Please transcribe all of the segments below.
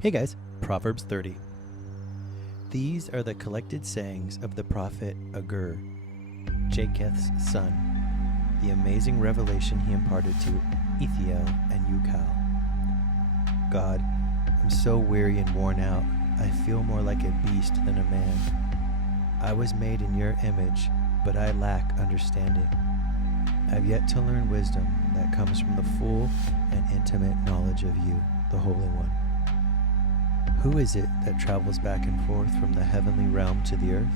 Hey guys, Proverbs 30. These are the collected sayings of the prophet Agur, Jaketh's son, the amazing revelation he imparted to Ethiel and Ukal. God, I'm so weary and worn out. I feel more like a beast than a man. I was made in your image, but I lack understanding. I've yet to learn wisdom that comes from the full and intimate knowledge of you, the Holy One. Who is it that travels back and forth from the heavenly realm to the earth?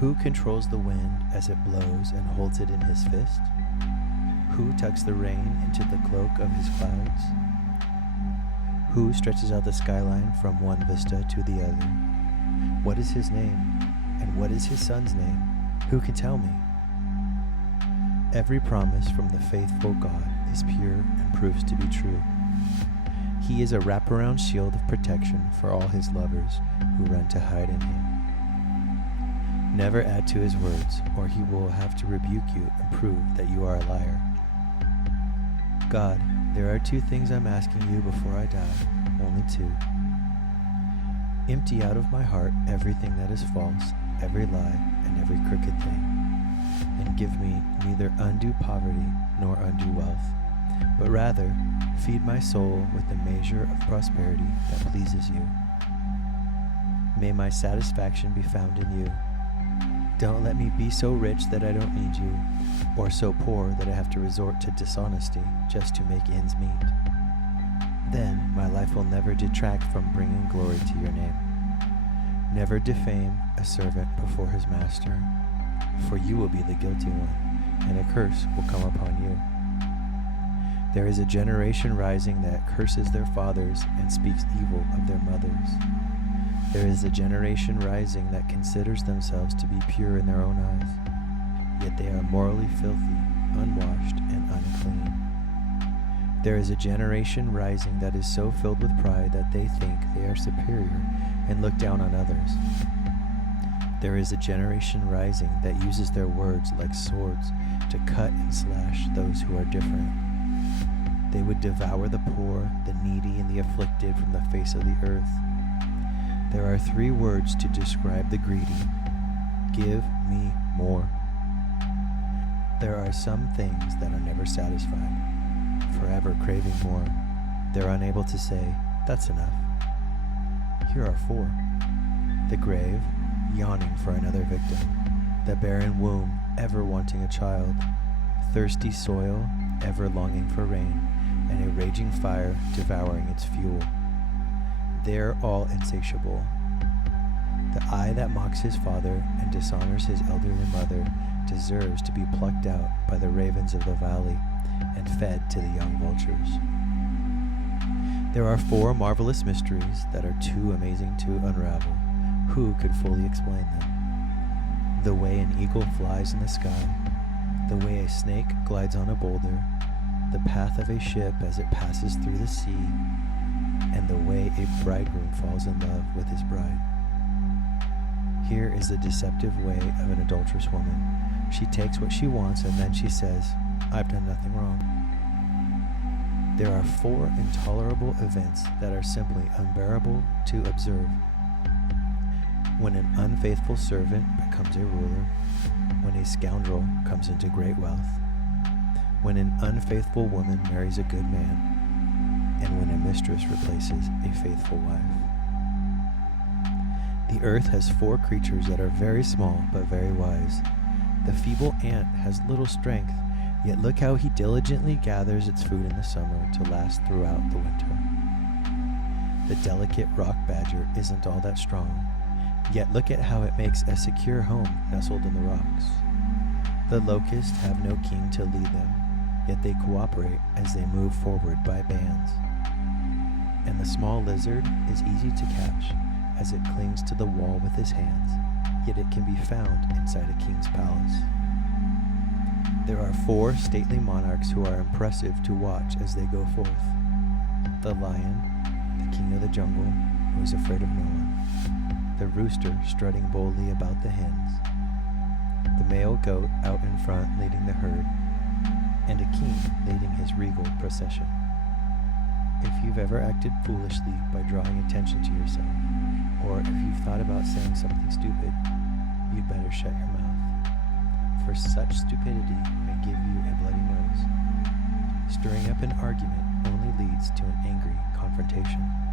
Who controls the wind as it blows and holds it in his fist? Who tucks the rain into the cloak of his clouds? Who stretches out the skyline from one vista to the other? What is his name? And what is his son's name? Who can tell me? Every promise from the faithful God is pure and proves to be true. He is a wraparound shield of protection for all his lovers who run to hide in him. Never add to his words, or he will have to rebuke you and prove that you are a liar. God, there are two things I'm asking you before I die, only two. Empty out of my heart everything that is false, every lie, and every crooked thing, and give me neither undue poverty nor undue wealth, but rather feed my soul with the measure of prosperity that pleases you. May my satisfaction be found in you. Don't let me be so rich that I don't need you, or so poor that I have to resort to dishonesty just to make ends meet. Then my life will never detract from bringing glory to your name. Never defame a servant before his master, for you will be the guilty one, and a curse will come upon you. There is a generation rising that curses their fathers and speaks evil of their mothers. There is a generation rising that considers themselves to be pure in their own eyes, yet they are morally filthy, unwashed, and unclean. There is a generation rising that is so filled with pride that they think they are superior and look down on others. There is a generation rising that uses their words like swords to cut and slash those who are different. They would devour the poor, the needy, and the afflicted from the face of the earth. There are three words to describe the greedy: give me more. There are some things that are never satisfied, forever craving more. They're unable to say, that's enough. Here are four: the grave, yawning for another victim; the barren womb, ever wanting a child; thirsty soil, ever longing for rain; and a raging fire devouring its fuel. They're all insatiable. The eye that mocks his father and dishonors his elderly mother deserves to be plucked out by the ravens of the valley and fed to the young vultures. There are four marvelous mysteries that are too amazing to unravel. Who could fully explain them? The way an eagle flies in the sky, the way a snake glides on a boulder, the path of a ship as it passes through the sea, and the way a bridegroom falls in love with his bride. Here is the deceptive way of an adulterous woman. She takes what she wants and then she says, I've done nothing wrong. There are four intolerable events that are simply unbearable to observe. When an unfaithful servant becomes a ruler, when a scoundrel comes into great wealth, when an unfaithful woman marries a good man, and when a mistress replaces a faithful wife. The earth has four creatures that are very small but very wise. The feeble ant has little strength, yet look how he diligently gathers its food in the summer to last throughout the winter. The delicate rock badger isn't all that strong, yet look at how it makes a secure home nestled in the rocks. The locusts have no king to lead them, yet they cooperate as they move forward by bands. And the small lizard is easy to catch as it clings to the wall with his hands, yet it can be found inside a king's palace. There are four stately monarchs who are impressive to watch as they go forth. The lion, the king of the jungle, who is afraid of no one; the rooster strutting boldly about the hens; the male goat out in front leading the herd; and a king leading his regal procession. If you've ever acted foolishly by drawing attention to yourself, or if you've thought about saying something stupid, you'd better shut your mouth, for such stupidity may give you a bloody nose. Stirring up an argument only leads to an angry confrontation.